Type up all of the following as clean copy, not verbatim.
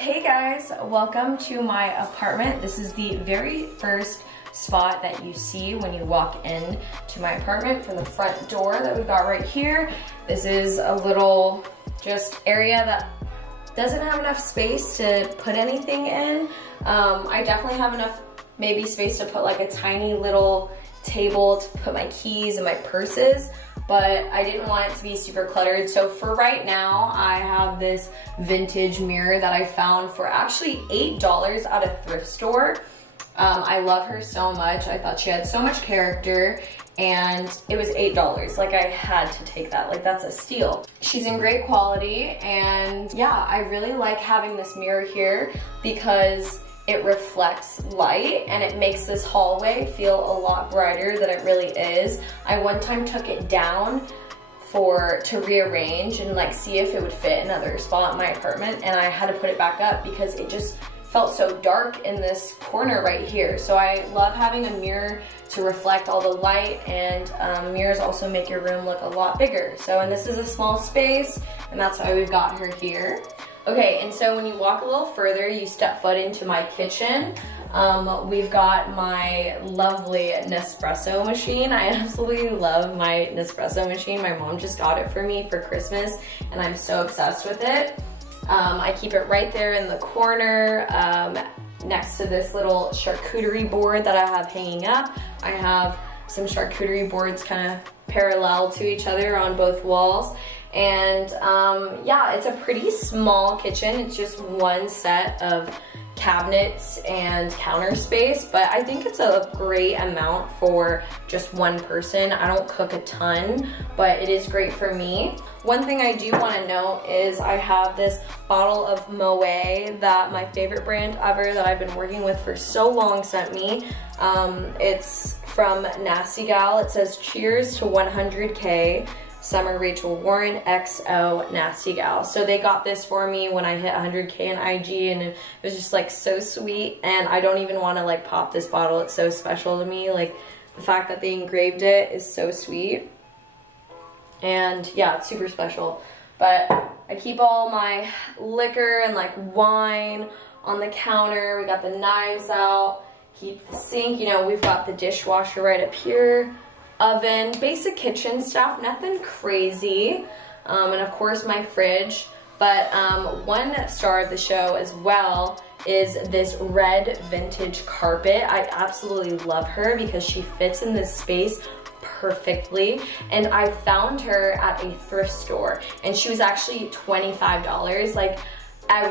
Hey guys, welcome to my apartment. This is the very first spot that you see when you walk in to my apartment from the front door that we got right here. This is a little just area that doesn't have enough space to put anything in. I definitely have enough maybe space to put like a tiny little table to put my keys and my purses, but I didn't want it to be super cluttered. So for right now, I have this vintage mirror that I found for actually $8 at a thrift store. I love her so much. I thought she had so much character, and it was $8. Like, I had to take that. Like, that's a steal. She's in great quality, and yeah, I really like having this mirror here because it reflects light and it makes this hallway feel a lot brighter than it really is. I one time took it down to rearrange and like see if it would fit another spot in my apartment, and I had to put it back up because it just felt so dark in this corner right here. So I love having a mirror to reflect all the light, and mirrors also make your room look a lot bigger. So, and this is a small space, and that's why we've got her here. Okay, and so when you walk a little further, you step foot into my kitchen. We've got my lovely Nespresso machine. I absolutely love my Nespresso machine. My mom just got it for me for Christmas, and I'm so obsessed with it. I keep it right there in the corner next to this little charcuterie board that I have hanging up. I have some charcuterie boards kind of parallel to each other on both walls. And yeah, it's a pretty small kitchen. It's just one set of cabinets and counter space, but I think it's a great amount for just one person. I don't cook a ton, but it is great for me. One thing I do want to note is I have this bottle of Moët that my favorite brand ever that I've been working with for so long sent me. It's from Nasty Gal. It says, "Cheers to 100K. Summer Rachel Warren XO Nasty Gal." So they got this for me when I hit 100K in IG, and it was just like so sweet, and I don't even want to like pop this bottle. It's so special to me. Like, the fact that they engraved it is so sweet, and yeah, it's super special. But I keep all my liquor and like wine on the counter. We got the knives out, keep the sink, you know, we've got the dishwasher right up here, oven, basic kitchen stuff, nothing crazy, and of course my fridge. But one star of the show as well is this red vintage carpet. I absolutely love her because she fits in this space perfectly, and I found her at a thrift store, and she was actually $25. Like,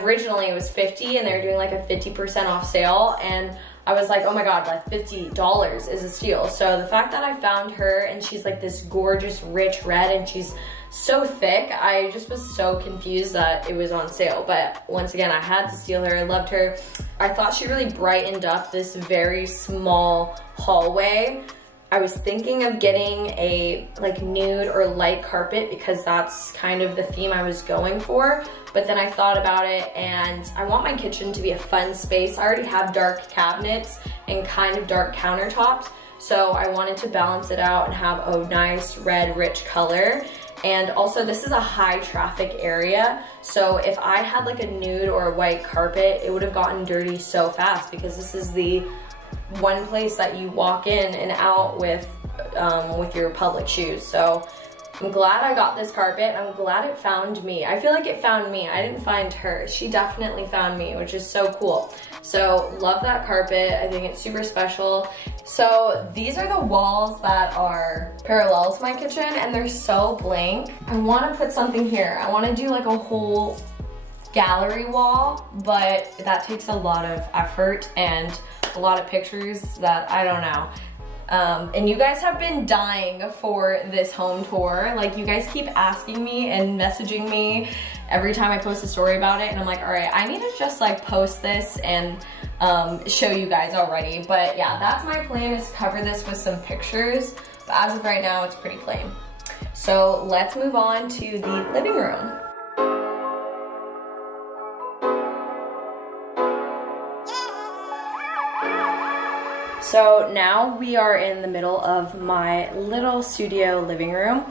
originally it was $50, and they were doing like a 50% off sale, and I was like, oh my god, like $50 is a steal. So the fact that I found her, and she's like this gorgeous rich red, and she's so thick, I just was so confused that it was on sale. But once again, I had to steal her. I loved her. I thought she really brightened up this very small hallway. I was thinking of getting a like nude or light carpet because that's kind of the theme I was going for. But then I thought about it, and I want my kitchen to be a fun space. I already have dark cabinets and kind of dark countertops, so I wanted to balance it out and have a nice red rich color. And also, this is a high traffic area, so if I had like a nude or a white carpet, it would have gotten dirty so fast because this is the one place that you walk in and out with your public shoes. So I'm glad I got this carpet. I'm glad it found me. I feel like it found me. I didn't find her. She definitely found me, which is so cool. So love that carpet. I think it's super special. So these are the walls that are parallel to my kitchen, and they're so blank. I want to put something here. I want to do like a whole gallery wall, but that takes a lot of effort and a lot of pictures that I don't know. And you guys have been dying for this home tour. Like, you guys keep asking me and messaging me every time I post a story about it, and I'm like, all right, I need to just like post this and show you guys already. But yeah, that's my plan, is to cover this with some pictures, but as of right now, it's pretty plain. So let's move on to the living room. So now we are in the middle of my little studio living room.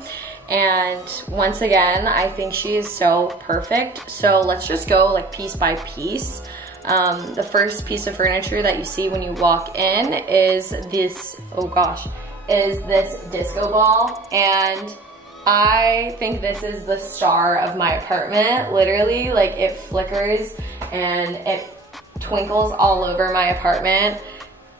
And once again, I think she is so perfect. So let's just go like piece by piece. The first piece of furniture that you see when you walk in is this, oh gosh, is this disco ball. And I think this is the star of my apartment. Literally, like it flickers and it twinkles all over my apartment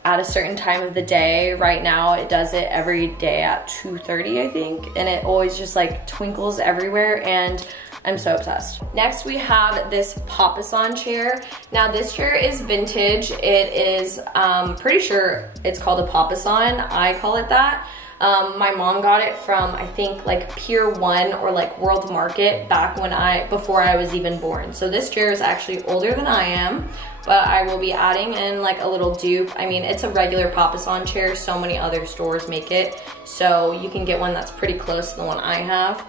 at a certain time of the day. Right now it does it every day at 2:30, I think, and it always just like twinkles everywhere, and I'm so obsessed. Next we have this Papasan chair. Now this chair is vintage. It is pretty sure it's called a Papasan. I call it that. My mom got it from, I think, like Pier 1 or like World Market back when before I was even born. So this chair is actually older than I am, but I will be adding in like a little dupe. I mean, it's a regular Papasan chair. So many other stores make it. So you can get one that's pretty close to the one I have.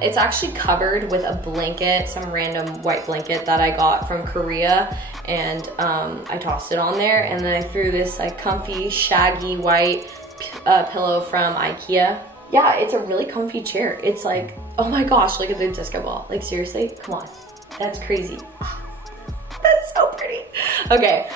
It's actually covered with a blanket, some random white blanket that I got from Korea, and I tossed it on there, and then I threw this like comfy, shaggy white pillow from IKEA. Yeah, it's a really comfy chair. It's like, oh my gosh, look at the disco ball. Like seriously, come on, that's crazy. That's so pretty. Okay,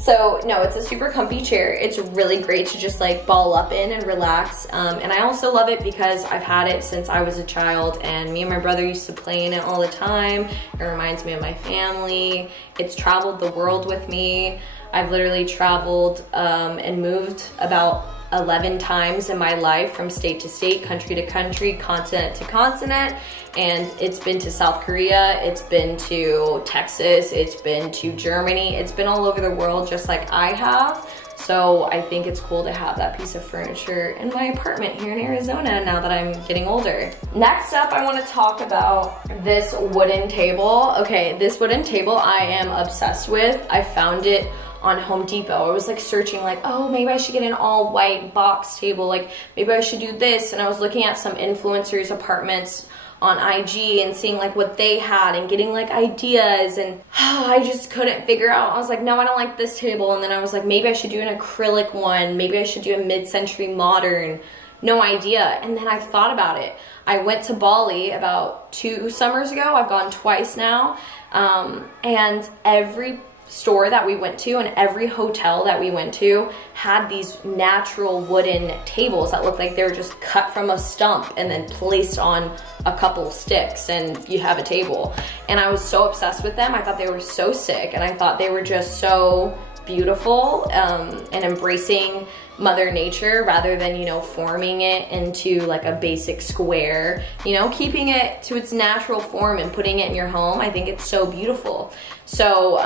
so no, it's a super comfy chair. It's really great to just like ball up in and relax. And I also love it because I've had it since I was a child, and me and my brother used to play in it all the time. It reminds me of my family. It's traveled the world with me. I've literally traveled and moved about 11 times in my life, from state to state, country to country, continent to continent. And it's been to South Korea, it's been to Texas, it's been to Germany, it's been all over the world just like I have. So I think it's cool to have that piece of furniture in my apartment here in Arizona now that I'm getting older. Next up, I want to talk about this wooden table. Okay, this wooden table I am obsessed with. I found it on Home Depot. I was like searching like, oh, maybe I should get an all white box table. Like maybe I should do this. And I was looking at some influencers' apartments on IG and seeing like what they had and getting like ideas, and I just couldn't figure out. I was like, no, I don't like this table. And then I was like, maybe I should do an acrylic one. Maybe I should do a mid-century modern. No idea. And then I thought about it. I went to Bali about 2 summers ago. I've gone twice now. And every store that we went to and every hotel that we went to had these natural wooden tables that looked like they were just cut from a stump and then placed on a couple sticks, and you have a table. And I was so obsessed with them. I thought they were so sick, and I thought they were just so beautiful, and embracing Mother Nature rather than, you know, forming it into like a basic square, you know, keeping it to its natural form and putting it in your home. I think it's so beautiful. So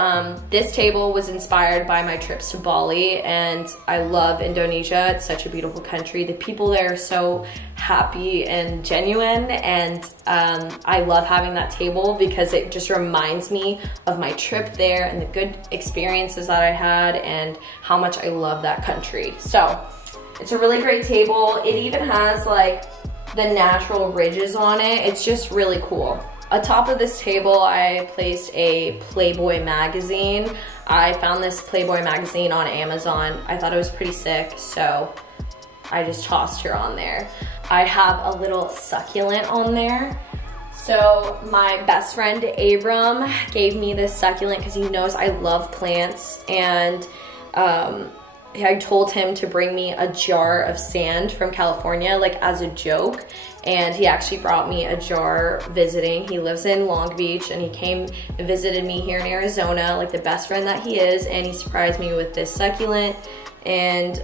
this table was inspired by my trips to Bali, and I love Indonesia. It's such a beautiful country. The people there are so happy and genuine, and I love having that table because it just reminds me of my trip there and the good experiences that I had and how much I love that country. So it's a really great table. It even has like the natural ridges on it. It's just really cool. Atop of this table, I placed a Playboy magazine. I found this Playboy magazine on Amazon. I thought it was pretty sick, so I just tossed her on there. I have a little succulent on there. So my best friend Abram gave me this succulent because he knows I love plants, and I told him to bring me a jar of sand from California, like as a joke. And he actually brought me a jar visiting. He lives in Long Beach, and he came and visited me here in Arizona, like the best friend that he is, and he surprised me with this succulent. And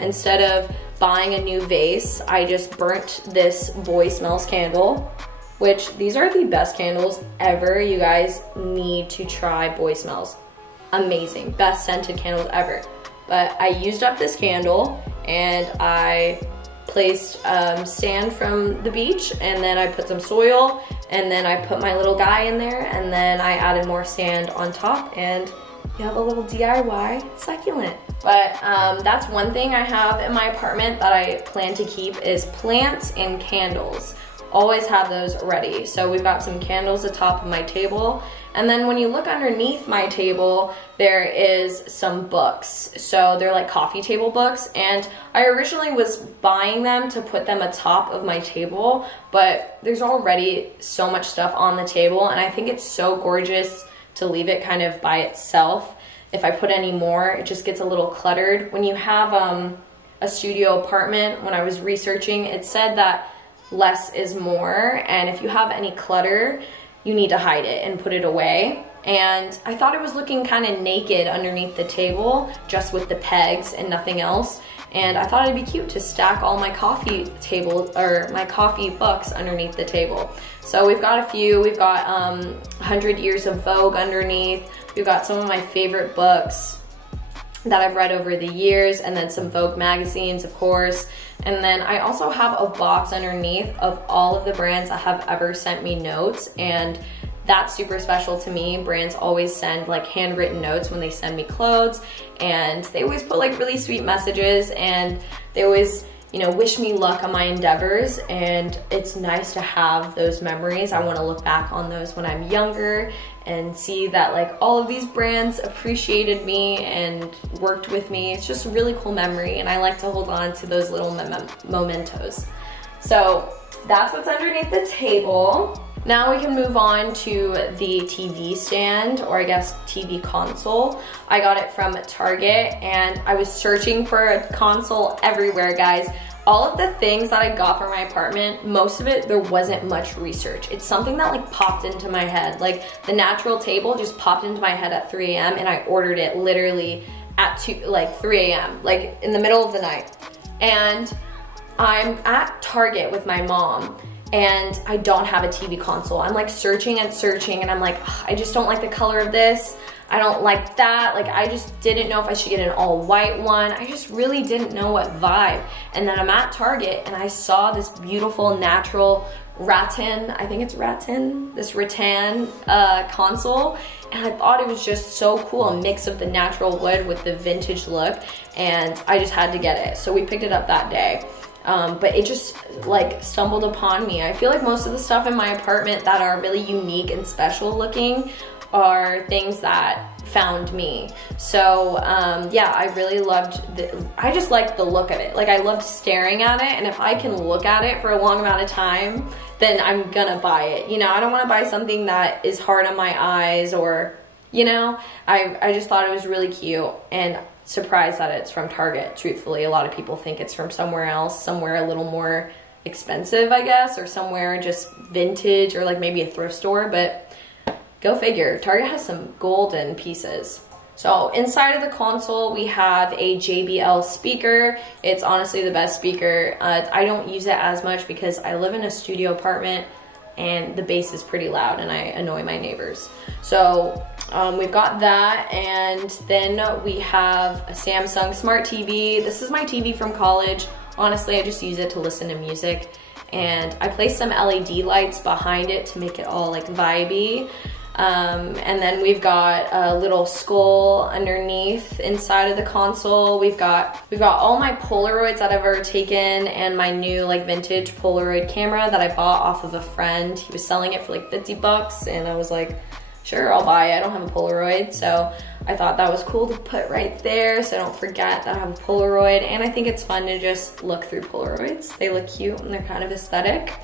instead of buying a new vase, I just burnt this Boy Smells candle, which these are the best candles ever. You guys need to try Boy Smells. Amazing, best scented candles ever. But I used up this candle, and I placed sand from the beach, and then I put some soil, and then I put my little guy in there, and then I added more sand on top, and you have a little DIY succulent. But that's one thing I have in my apartment that I plan to keep is plants and candles. always have those ready. So we've got some candles atop of my table. And then when you look underneath my table, there is some books. So they're like coffee table books. And I originally was buying them to put them atop of my table, but there's already so much stuff on the table. And I think it's so gorgeous to leave it kind of by itself. If I put any more, it just gets a little cluttered. When you have a studio apartment, when I was researching, it said that less is more. And if you have any clutter, you need to hide it and put it away. And I thought it was looking kind of naked underneath the table, just with the pegs and nothing else. And I thought it'd be cute to stack all my coffee table, or my coffee books underneath the table. So we've got a few. We've got 100 Years of Vogue underneath. We've got some of my favorite books that I've read over the years, and then some Vogue magazines, of course. And then I also have a box underneath of all of the brands that have ever sent me notes, and that's super special to me. Brands always send like handwritten notes when they send me clothes, and they always put like really sweet messages, and they always, you know, wish me luck on my endeavors. And it's nice to have those memories. I want to look back on those when I'm younger and see that like all of these brands appreciated me and worked with me. It's just a really cool memory, and I like to hold on to those little mementos. So that's what's underneath the table. Now we can move on to the TV stand, or I guess TV console. I got it from Target, and I was searching for a console everywhere, guys. All of the things that I got for my apartment, most of it, there wasn't much research. It's something that like popped into my head. Like the natural table just popped into my head at 3 a.m. and I ordered it literally at 3 a.m., like in the middle of the night. And I'm at Target with my mom, and I don't have a TV console. I'm like searching and searching, and I'm like, I just don't like the color of this. I don't like that. Like, I just didn't know if I should get an all white one. I just really didn't know what vibe. And then I'm at Target, and I saw this beautiful natural rattan, I think it's rattan, this rattan console. And I thought it was just so cool, a mix of the natural wood with the vintage look. And I just had to get it. So we picked it up that day. But it just like stumbled upon me. I feel like most of the stuff in my apartment that are really unique and special looking are things that found me. So yeah, I really loved I just liked the look of it. Like, I loved staring at it, and if I can look at it for a long amount of time, then I'm gonna buy it. You know, I don't wanna buy something that is hard on my eyes, or, you know, I just thought it was really cute, and surprised that it's from Target. Truthfully, a lot of people think it's from somewhere else, somewhere a little more expensive, I guess, or somewhere just vintage, or like maybe a thrift store, but go figure. Target has some golden pieces. So inside of the console, we have a JBL speaker. It's honestly the best speaker. I don't use it as much because I live in a studio apartment, and the bass is pretty loud, and I annoy my neighbors. So we've got that, and then we have a Samsung Smart TV. This is my TV from college. Honestly, I just use it to listen to music, and I placed some LED lights behind it to make it all like vibey. And then we've got a little skull underneath inside of the console. We've got all my Polaroids that I've ever taken, and my new like vintage Polaroid camera that I bought off of a friend. He was selling it for like 50 bucks, and I was like, sure, I'll buy it. I don't have a Polaroid, so I thought that was cool to put right there so I don't forget that I have a Polaroid. And I think it's fun to just look through Polaroids. They look cute and they're kind of aesthetic.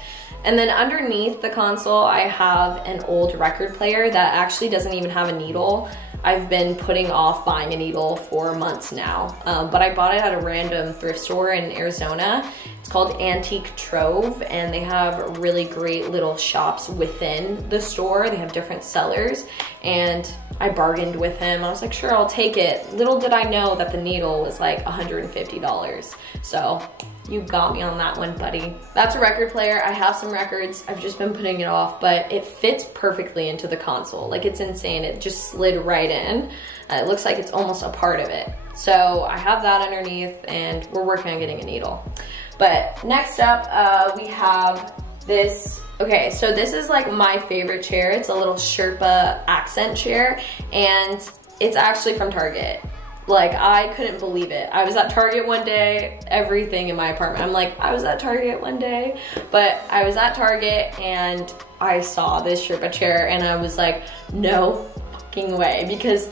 And then underneath the console, I have an old record player that actually doesn't even have a needle. I've been putting off buying a needle for months now, but I bought it at a random thrift store in Arizona. It's called Antique Trove, and they have really great little shops within the store. They have different sellers, and I bargained with him. I was like, sure, I'll take it. Little did I know that the needle was like $150. So you got me on that one, buddy. That's a record player. I have some records. I've just been putting it off, but it fits perfectly into the console. Like, it's insane. It just slid right in. It looks like it's almost a part of it. So I have that underneath, and we're working on getting a needle. But next up, we have this. Okay, so this is like my favorite chair. It's a little Sherpa accent chair, and it's actually from Target. Like, I couldn't believe it. I was at Target one day, everything in my apartment. I'm like, I was at Target one day, but I was at Target and I saw this Sherpa chair and I was like, no fucking way. Because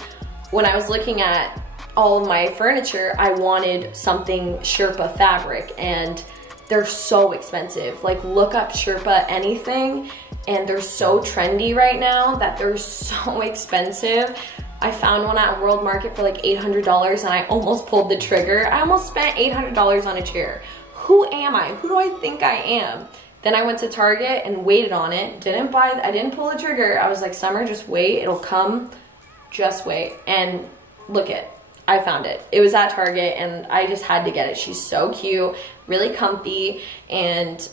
when I was looking at all of my furniture, I wanted something Sherpa fabric and they're so expensive. Like, look up Sherpa anything and they're so trendy right now that they're so expensive. I found one at World Market for like $800 and I almost pulled the trigger. I almost spent $800 on a chair. Who am I? Who do I think I am? Then I went to Target and waited on it. I didn't pull the trigger. I was like, Summer, just wait, it'll come. Just wait. And look it, I found it. It was at Target and I just had to get it. She's so cute, really comfy, and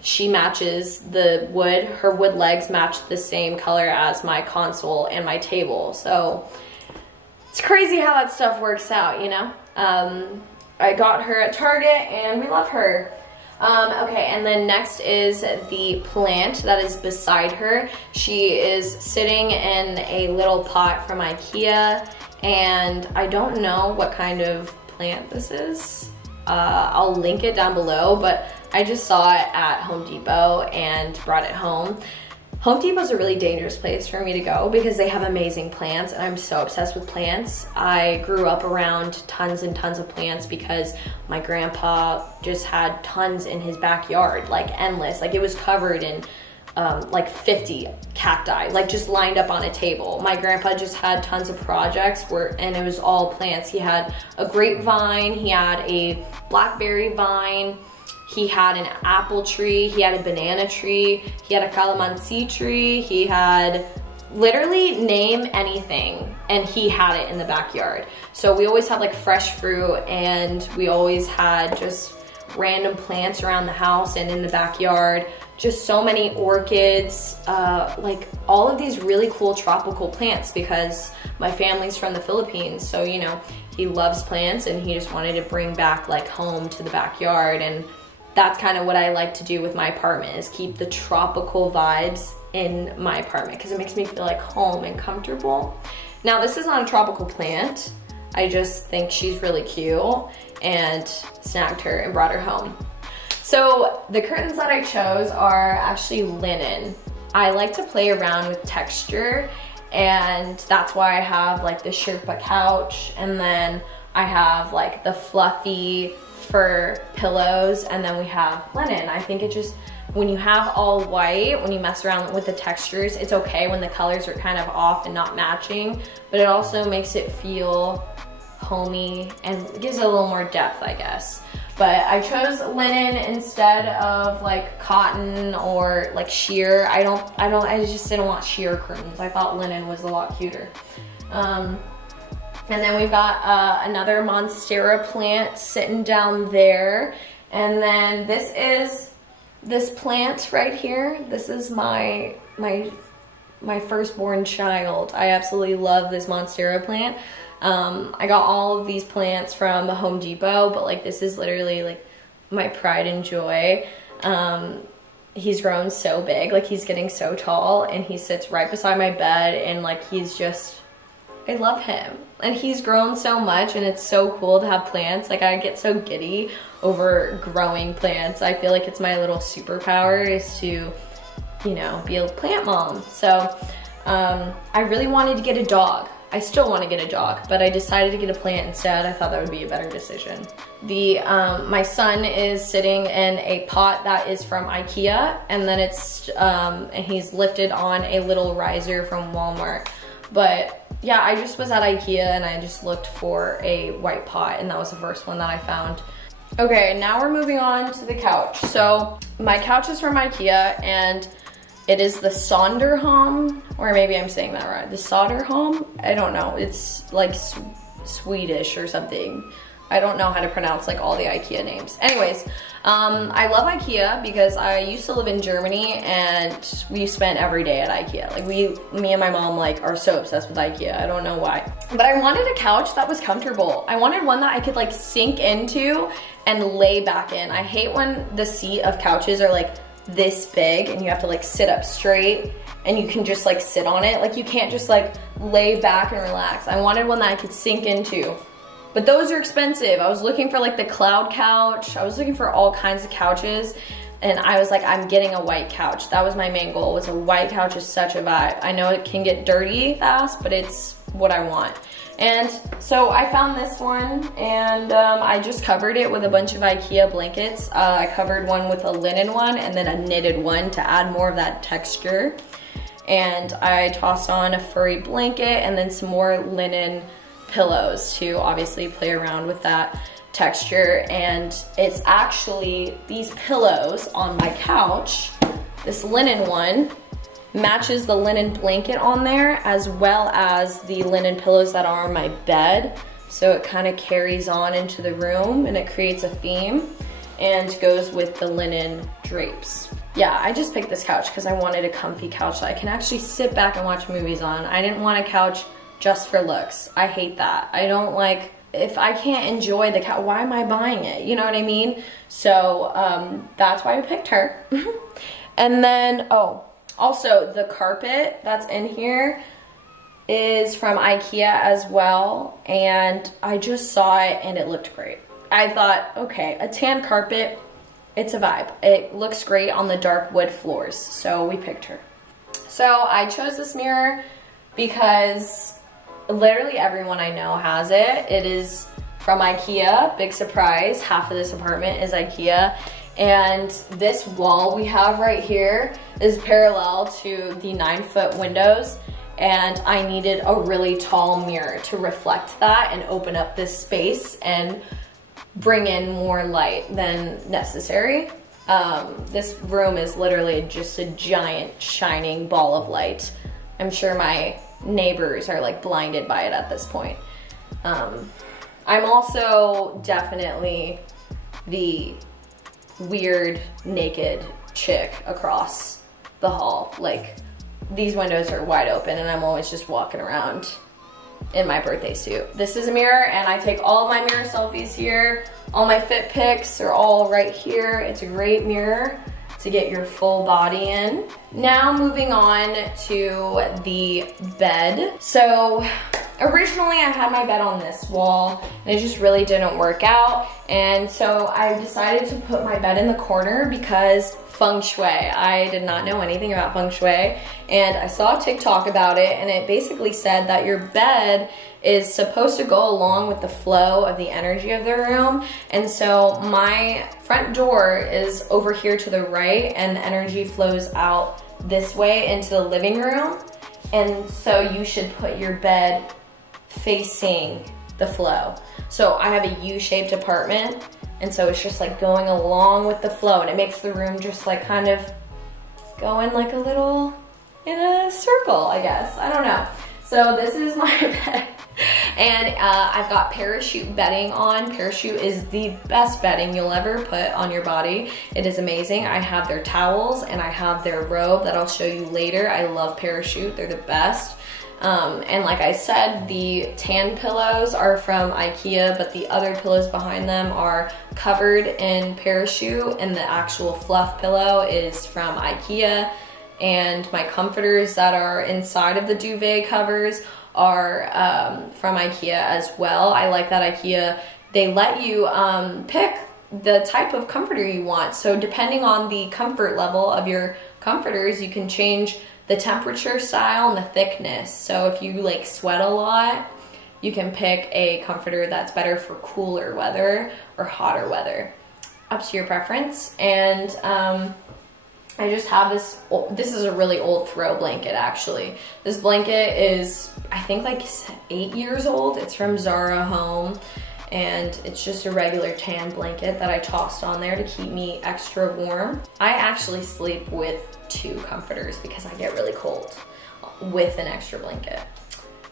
she matches the wood. Her wood legs match the same color as my console and my table. So it's crazy how that stuff works out, you know? I got her at Target and we love her. Okay, and then next is the plant that is beside her. She is sitting in a little pot from IKEA, and I don't know what kind of plant this is. I'll link it down below, but I just saw it at Home Depot and brought it home. Home Depot is a really dangerous place for me to go because they have amazing plants and I'm so obsessed with plants. I grew up around tons and tons of plants because my grandpa just had tons in his backyard, like endless. Like, it was covered in like 50 cacti, like just lined up on a table. My grandpa just had tons of projects and it was all plants. He had a grapevine, he had a blackberry vine, he had an apple tree, he had a banana tree, he had a calamansi tree, he had literally name anything and he had it in the backyard. So we always had like fresh fruit and we always had just random plants around the house and in the backyard. Just so many orchids, like all of these really cool tropical plants because my family's from the Philippines. So, you know, he loves plants and he just wanted to bring back like home to the backyard. And that's kind of what I like to do with my apartment, is keep the tropical vibes in my apartment because it makes me feel like home and comfortable. Now, this is not a tropical plant. I just think she's really cute and snagged her and brought her home. So the curtains that I chose are actually linen. I like to play around with texture, and that's why I have like the Sherpa couch, and then I have like the fluffy fur pillows, and then we have linen. I think it just, when you have all white, when you mess around with the textures, it's okay when the colors are kind of off and not matching, but it also makes it feel homey and gives it a little more depth, I guess. But I chose linen instead of like cotton or like sheer. I just didn't want sheer curtains. I thought linen was a lot cuter. And then we've got another Monstera plant sitting down there. And then this plant right here. This is my firstborn child. I absolutely love this Monstera plant. I got all of these plants from the Home Depot, but like this is literally like my pride and joy. He's grown so big, like he's getting so tall, and he sits right beside my bed, and like he's just, I love him. And he's grown so much, and it's so cool to have plants. Like, I get so giddy over growing plants. I feel like it's my little superpower, is to, you know, be a plant mom. So I really wanted to get a dog. I still want to get a dog, but I decided to get a plant instead. I thought that would be a better decision. My son is sitting in a pot that is from IKEA, and then it's, and he's lifted on a little riser from Walmart. But yeah, I just was at IKEA and I just looked for a white pot, and that was the first one that I found. Okay, now we're moving on to the couch. So my couch is from IKEA, and it is the Sonderholm, or maybe I'm saying that right. The Soderholm? I don't know. It's like Swedish or something. I don't know how to pronounce like all the IKEA names. Anyways, I love IKEA because I used to live in Germany and we spent every day at IKEA. Like me and my mom like are so obsessed with IKEA. I don't know why. But I wanted a couch that was comfortable. I wanted one that I could like sink into and lay back in. I hate when the seat of couches are like this big and you have to like sit up straight and you can just like sit on it. Like you can't just like lay back and relax. I wanted one that I could sink into. But those are expensive. I was looking for like the cloud couch. I was looking for all kinds of couches. And I was like, I'm getting a white couch. That was my main goal, was a white couch is such a vibe. I know it can get dirty fast, but it's what I want. And so I found this one, and I just covered it with a bunch of IKEA blankets. I covered one with a linen one and then a knitted one to add more of that texture. And I tossed on a furry blanket and then some more linen pillows to obviously play around with that texture. And it's actually these pillows on my couch. This linen one matches the linen blanket on there as well as the linen pillows that are on my bed. So it kind of carries on into the room and it creates a theme and goes with the linen drapes. Yeah, I just picked this couch because I wanted a comfy couch that I can actually sit back and watch movies on. I didn't want a couch just for looks. I hate that. I don't like, if I can't enjoy the couch, why am I buying it? You know what I mean? So that's why I picked her. And then, oh, also the carpet that's in here is from IKEA as well. And I just saw it and it looked great. I thought, okay, a tan carpet, it's a vibe. It looks great on the dark wood floors. So we picked her. So I chose this mirror because literally everyone I know has it. It is from IKEA, big surprise. Half of this apartment is IKEA. And this wall we have right here is parallel to the 9-foot windows. And I needed a really tall mirror to reflect that and open up this space and bring in more light than necessary. This room is literally just a giant shining ball of light. I'm sure my neighbors are like blinded by it at this point. I'm also definitely the weird naked chick across the hall. Like, these windows are wide open and I'm always just walking around in my birthday suit. This is a mirror and I take all of my mirror selfies here. All my fit pics are all right here. It's a great mirror to get your full body in. Now moving on to the bed. So originally I had my bed on this wall and it just really didn't work out. And so I decided to put my bed in the corner because feng shui. I did not know anything about feng shui and I saw a TikTok about it and it basically said that your bed is supposed to go along with the flow of the energy of the room. And so my front door is over here to the right and the energy flows out this way into the living room. And so you should put your bed facing the flow. So I have a U-shaped apartment and so it's just like going along with the flow and it makes the room just like kind of going like a little in a circle, I guess. I don't know. So this is my bed. And I've got parachute bedding on. Parachute is the best bedding you'll ever put on your body. It is amazing. I have their towels and I have their robe that I'll show you later. I love Parachute, they're the best. And like I said, the tan pillows are from IKEA, but the other pillows behind them are covered in Parachute and the actual fluff pillow is from IKEA. And my comforters that are inside of the duvet covers are from IKEA as well. I like that IKEA, they let you pick the type of comforter you want. So depending on the comfort level of your comforters, you can change the temperature, style, and the thickness. So if you like sweat a lot, you can pick a comforter that's better for cooler weather or hotter weather. Up to your preference. And I just have this is a really old throw blanket actually. This blanket is, I think like 8 years old. It's from Zara Home and it's just a regular tan blanket that I tossed on there to keep me extra warm. I actually sleep with 2 comforters because I get really cold with an extra blanket.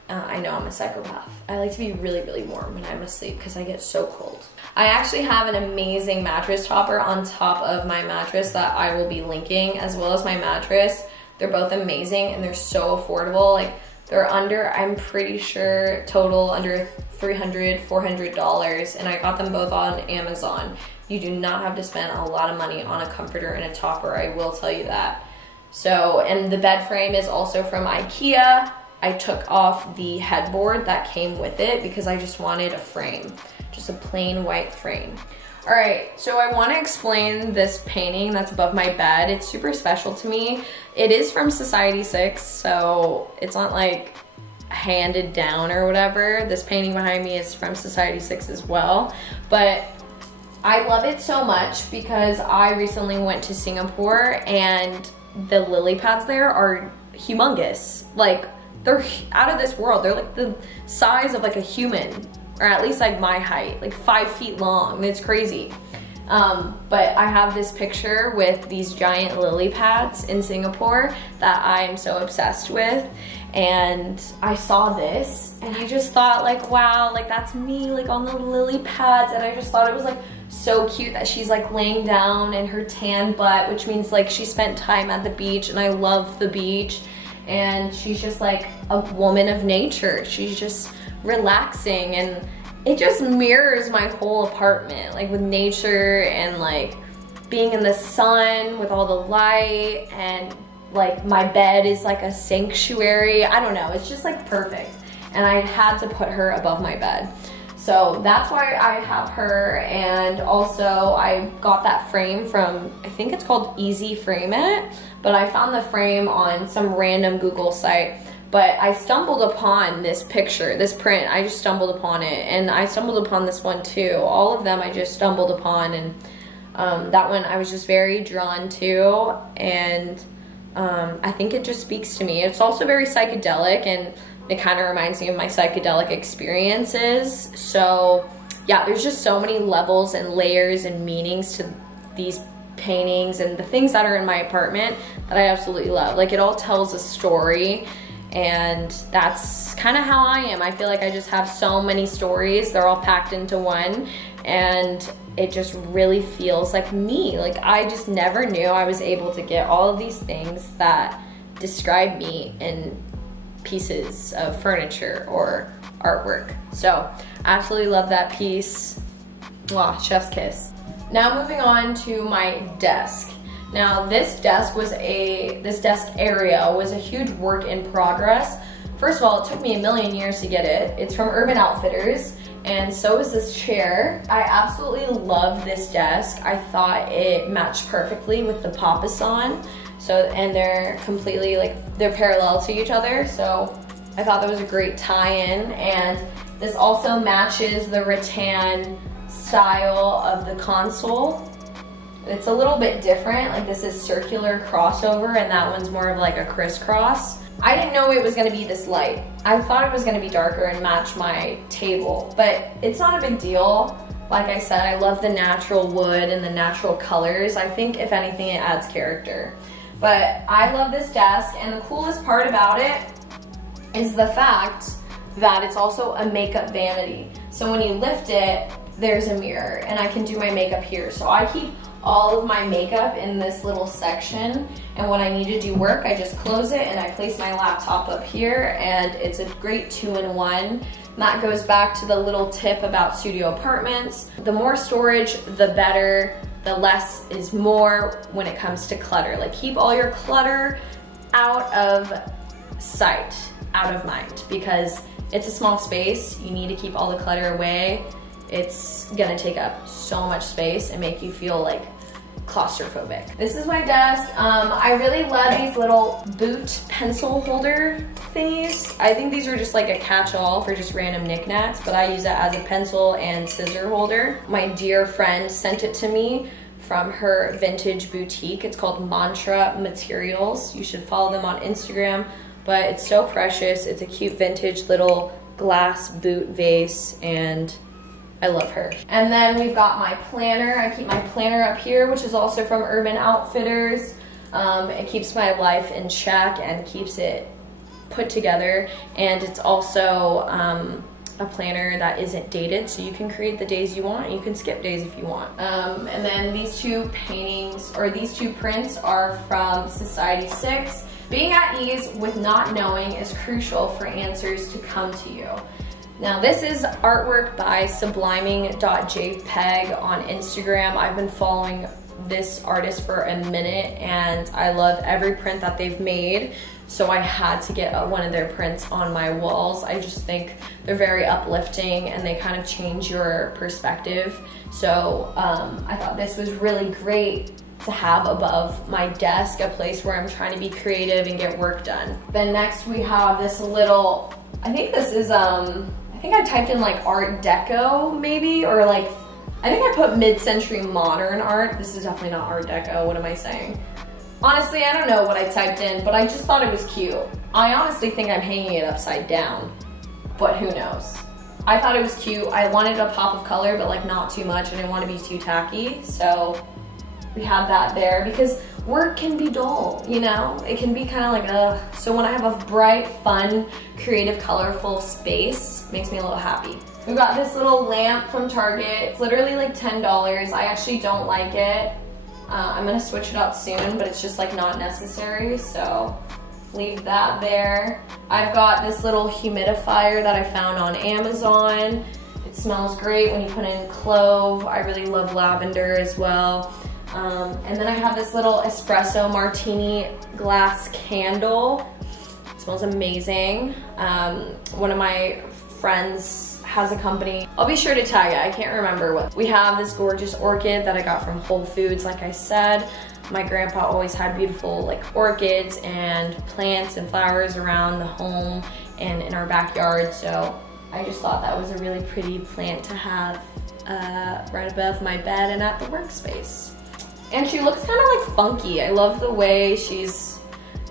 I know I'm a psychopath. I like to be really, really warm when I'm asleep because I get so cold. I actually have an amazing mattress topper on top of my mattress that I will be linking, as well as my mattress. They're both amazing and they're so affordable. Like, they're under, I'm pretty sure, total under $300, $400, and I got them both on Amazon. You do not have to spend a lot of money on a comforter and a topper, I will tell you that. So, and the bed frame is also from IKEA. I took off the headboard that came with it because I just wanted a frame, just a plain white frame. All right, so I want to explain this painting that's above my bed. It's super special to me. It is from Society 6, so it's not like handed down or whatever. This painting behind me is from Society 6 as well, but I love it so much because I recently went to Singapore and the lily pads there are humongous. Like, they're out of this world. They're like the size of like a human, or at least like my height, like 5 feet long. It's crazy. But I have this picture with these giant lily pads in Singapore that I am so obsessed with. And I saw this and I just thought like, wow, like that's me like on the lily pads. And I just thought it was like so cute that she's like laying down in her tan butt, which means like she spent time at the beach, and I love the beach. And she's just like a woman of nature. She's just relaxing, and it just mirrors my whole apartment, like with nature and like being in the sun with all the light, and like my bed is like a sanctuary. I don't know, it's just like perfect. And I had to put her above my bed. So that's why I have her. And also I got that frame from, I think it's called Easy Frame It, but I found the frame on some random Google site. But I stumbled upon this picture, this print, I just stumbled upon it. And I stumbled upon this one too. All of them I just stumbled upon, and that one I was just very drawn to, and I think it just speaks to me. It's also very psychedelic, and it kind of reminds me of my psychedelic experiences. So yeah, there's just so many levels and layers and meanings to these paintings and the things that are in my apartment that I absolutely love. Like, it all tells a story, and that's kind of how I am. I feel like I just have so many stories. They're all packed into one, and it just really feels like me. Like, I just never knew I was able to get all of these things that describe me in pieces of furniture or artwork. So I absolutely love that piece. Wow, chef's kiss. Now moving on to my desk. Now this desk area was a huge work in progress. First of all, it took me a million years to get it. It's from Urban Outfitters, and so is this chair. I absolutely love this desk. I thought it matched perfectly with the Papasan. So, and they're completely like, they're parallel to each other. So I thought that was a great tie-in. And this also matches the rattan style of the console. It's a little bit different. Like, this is circular crossover, and that one's more of like a crisscross. I didn't know it was gonna be this light. I thought it was gonna be darker and match my table, but it's not a big deal. Like I said, I love the natural wood and the natural colors. I think if anything, it adds character. But I love this desk, and the coolest part about it is the fact that it's also a makeup vanity. So when you lift it, there's a mirror, and I can do my makeup here. So I keep all of my makeup in this little section, and when I need to do work, I just close it and I place my laptop up here, and it's a great 2-in-1. And that goes back to the little tip about studio apartments. The more storage, the better. The less is more when it comes to clutter. Like, keep all your clutter out of sight, out of mind, because it's a small space. You need to keep all the clutter away. It's gonna take up so much space and make you feel like claustrophobic. This is my desk. I really love these little boot pencil holder thingies. I think these are just like a catch-all for just random knickknacks, but I use it as a pencil and scissor holder. My dear friend sent it to me from her vintage boutique. It's called Monstera Materials. You should follow them on Instagram, but it's so precious. It's a cute vintage little glass boot vase, and I love her. And then we've got my planner. I keep my planner up here, which is also from Urban Outfitters. It keeps my life in check and keeps it put together. And it's also a planner that isn't dated, so you can create the days you want. You can skip days if you want. And then these two paintings, or these two prints, are from Society 6. Being at ease with not knowing is crucial for answers to come to you. Now this is artwork by subliming.jpg on Instagram. I've been following this artist for a minute, and I love every print that they've made. so I had to get one of their prints on my walls. I just think they're very uplifting and they kind of change your perspective. So I thought this was really great to have above my desk, a place where I'm trying to be creative and get work done. Then next we have this little, I think this is, I think I typed in like Art Deco maybe, or like, I think I put mid-century modern art. This is definitely not Art Deco, what am I saying? Honestly, I don't know what I typed in, but I just thought it was cute. I honestly think I'm hanging it upside down, but who knows? I thought it was cute. I wanted a pop of color, but like not too much. I didn't want to be too tacky, so we had that there because work can be dull, you know? It can be kind of like, ugh. So when I have a bright, fun, creative, colorful space, it makes me a little happy. We got this little lamp from Target. It's literally like $10. I actually don't like it. I'm gonna switch it up soon, but it's just like not necessary, so leave that there. I've got this little humidifier that I found on Amazon. It smells great when you put in clove. I really love lavender as well. And then I have this little espresso martini glass candle. It smells amazing. One of my friends has a company. I'll be sure to tag it, I can't remember what. We have this gorgeous orchid that I got from Whole Foods, like I said. My grandpa always had beautiful like orchids and plants and flowers around the home and in our backyard, so I just thought that was a really pretty plant to have right above my bed and at the workspace. And she looks kind of like funky. I love the way she's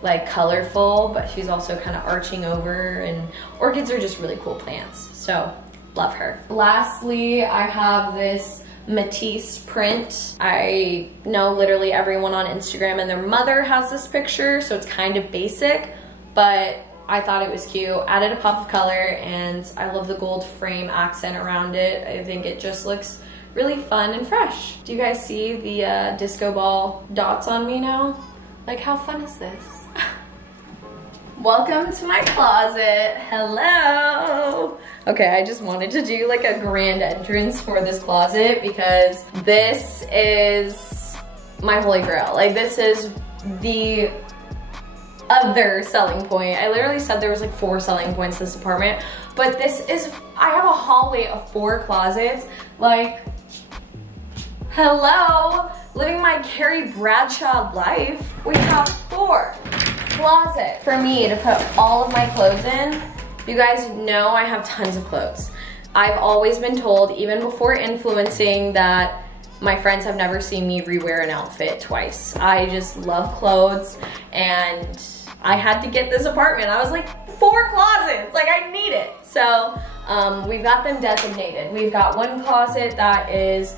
like colorful, but she's also kind of arching over, and orchids are just really cool plants, so love her. Lastly, I have this Matisse print. I know literally everyone on Instagram and their mother has this picture, so it's kind of basic, but I thought it was cute. Added a pop of color, and I love the gold frame accent around it. I think it just looks really fun and fresh. Do you guys see the disco ball dots on me now? Like, how fun is this? Welcome to my closet. Hello. Okay, I just wanted to do like a grand entrance for this closet because this is my holy grail. Like, this is the other selling point. I literally said there was like 4 selling points to this apartment, but this is, I have a hallway of 4 closets. Like, hello, living my Carrie Bradshaw life. We have 4 closets for me to put all of my clothes in. You guys know I have tons of clothes. I've always been told, even before influencing, that my friends have never seen me rewear an outfit twice. I just love clothes, and I had to get this apartment. I was like, 4 closets, like I need it. So we've got them designated. We've got one closet that is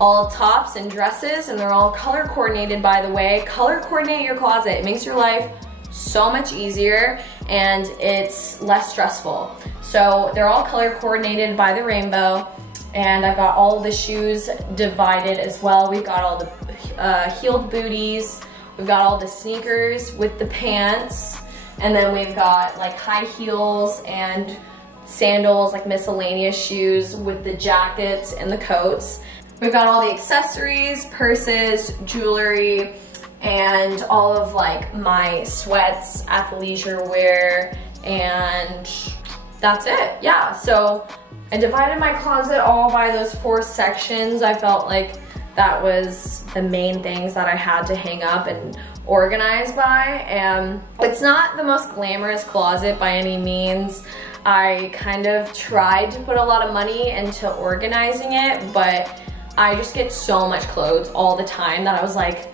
all tops and dresses, and they're all color coordinated, by the way. Color coordinate your closet. It makes your life so much easier and it's less stressful. So they're all color coordinated by the rainbow, and I've got all the shoes divided as well. We've got all the heeled booties, we've got all the sneakers with the pants, and then we've got like high heels and sandals, like miscellaneous shoes with the jackets and the coats. We've got all the accessories, purses, jewelry, and all of like my sweats, athleisure wear, and that's it. Yeah, so I divided my closet all by those 4 sections. I felt like that was the main things that I had to hang up and organize by. And it's not the most glamorous closet by any means. I kind of tried to put a lot of money into organizing it, but I just get so much clothes all the time that I was like,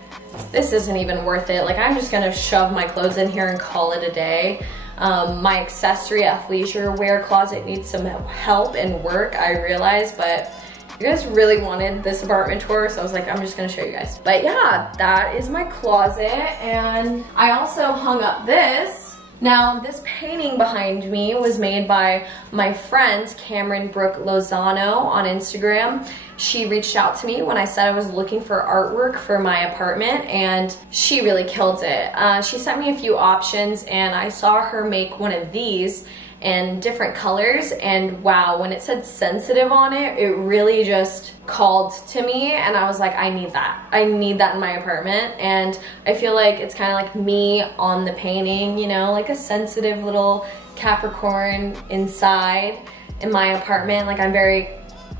this isn't even worth it. Like, I'm just gonna shove my clothes in here and call it a day. My accessory athleisure wear closet needs some help and work, I realize, but you guys really wanted this apartment tour, so I was like, I'm just gonna show you guys. But yeah, that is my closet, and I also hung up this. Now, this painting behind me was made by my friend Cameron Brooke Lozano on Instagram. She reached out to me when I said I was looking for artwork for my apartment, and she really killed it. She sent me a few options, and I saw her make one of these, and different colors, and wow, when it said sensitive on it, it really just called to me, and I was like, I need that. I need that in my apartment. And I feel like it's kind of like me on the painting, you know, like a sensitive little Capricorn inside in my apartment. Like, I'm very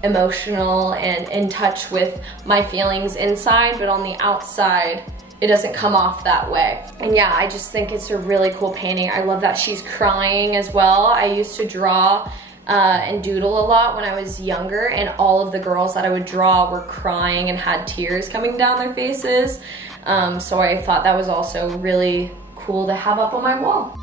emotional and in touch with my feelings inside, but on the outside it doesn't come off that way. And yeah, I just think it's a really cool painting. I love that she's crying as well. I used to draw and doodle a lot when I was younger, and all of the girls that I would draw were crying and had tears coming down their faces. So I thought that was also really cool to have up on my wall.